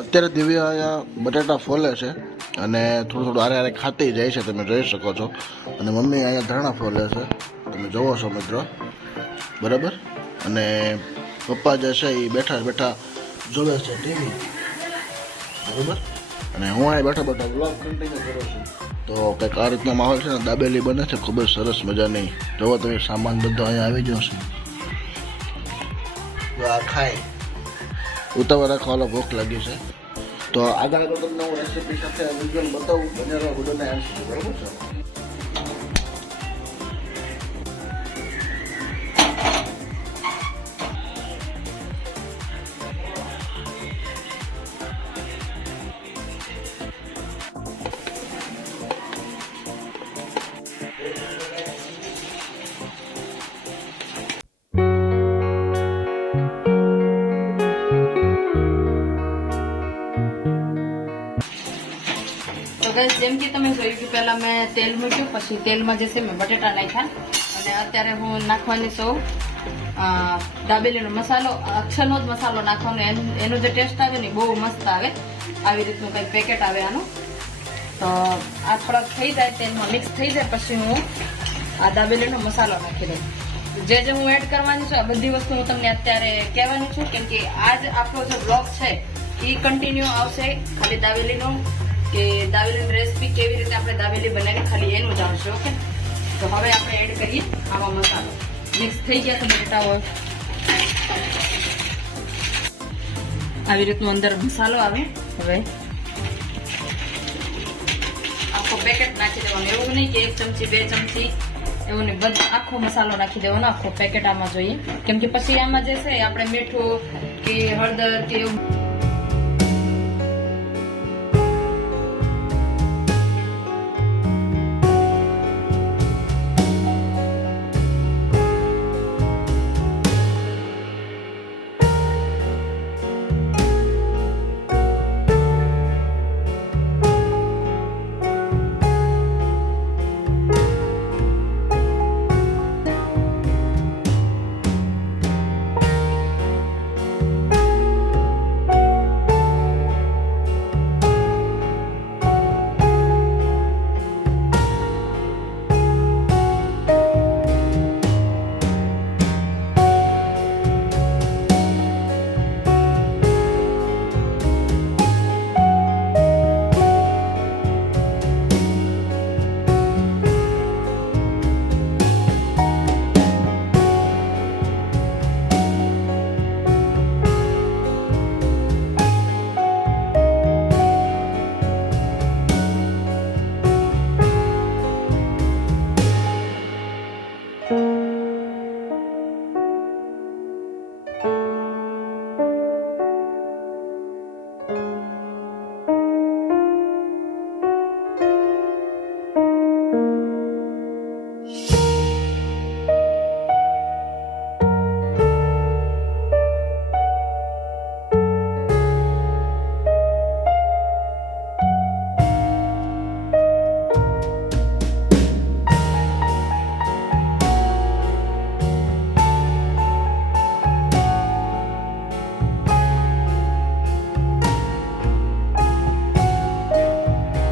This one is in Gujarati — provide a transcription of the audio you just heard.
અત્યારે દિવ્યા અહીંયા બટાટા ફોલે છે અને થોડું થોડું આરે આરે ખાતી જાય છે, તમે જોઈ શકો છો. અને મમ્મી અહીંયા ધાણા ફોલે છે, તમે જોવો છો મિત્રો, બરાબર. અને પપ્પા જે છે એ બેઠા બેઠા જોવે છે ટીવી, બરાબર. અને હું અહીં બેઠા બેઠા વ્લોગ કન્ટિન્યુ કરું છું. તો કંઈક આ રીતનો માહોલ છે ને, દાબેલી બને છે ખૂબ જ સરસ મજાની. જોવો તમે, સામાન બધો અહીંયા આવી ગયો છે. તો આ ખાય ઉતાવળ રાખવાનો, ભૂખ લાગી છે. તો આગળ તમને હું રેસીપી સાથે વિઝ્યુઅલ બતાવું, બનેલા વિડીયોને એન્ડ સુધી, બરાબર છે. તો ગાઈસ, જેમ કે તમે જોયું કે પહેલા મેં તેલ મૂક્યું, પછી તેલમાં જે છે મેં બટેટા નાખ્યા, અને અત્યારે હું નાખવાની છું દાબેલીનો મસાલો. અક્ષરનો જ મસાલો નાખવાનો, એનો જે ટેસ્ટ આવે ને બહુ મસ્ત આવે. આવી રીતનું કંઈક પેકેટ આવે આનું. તો આ થોડાક થઈ જાય, તેલમાં મિક્સ થઈ જાય પછી હું આ દાબેલીનો મસાલો નાખી દઉં. જે હું એડ કરવાની છું, આ બધી વસ્તુ હું તમને અત્યારે કહેવાની છું, કેમ કે આજ આપણો જે બ્લોગ છે એ કન્ટિન્યુ આવશે ખાલી દાબેલીનો, કે દાબેલીની રેસીપી કેવી રીતે આપણે દાબેલી બનાવી ખાલી એનું જાણશો. ઓકે, તો હવે આપણે એડ કરીએ આમાં મસાલો. મિક્સ થઈ ગયા તો બટેટા હોય આવી રીતનું અંદર મસાલો આવે. હવે આખો પેકેટ નાખી દેવાનું, એવું નહીં કે 1 ચમચી 2 ચમચી એવું નહીં, બધો આખો મસાલો નાખી દેવાનો, આખો પેકેટ આમાં જોઈએ. કેમ કે પછી આમાં જે છે આપણે મીઠું કે હળદર કે એવું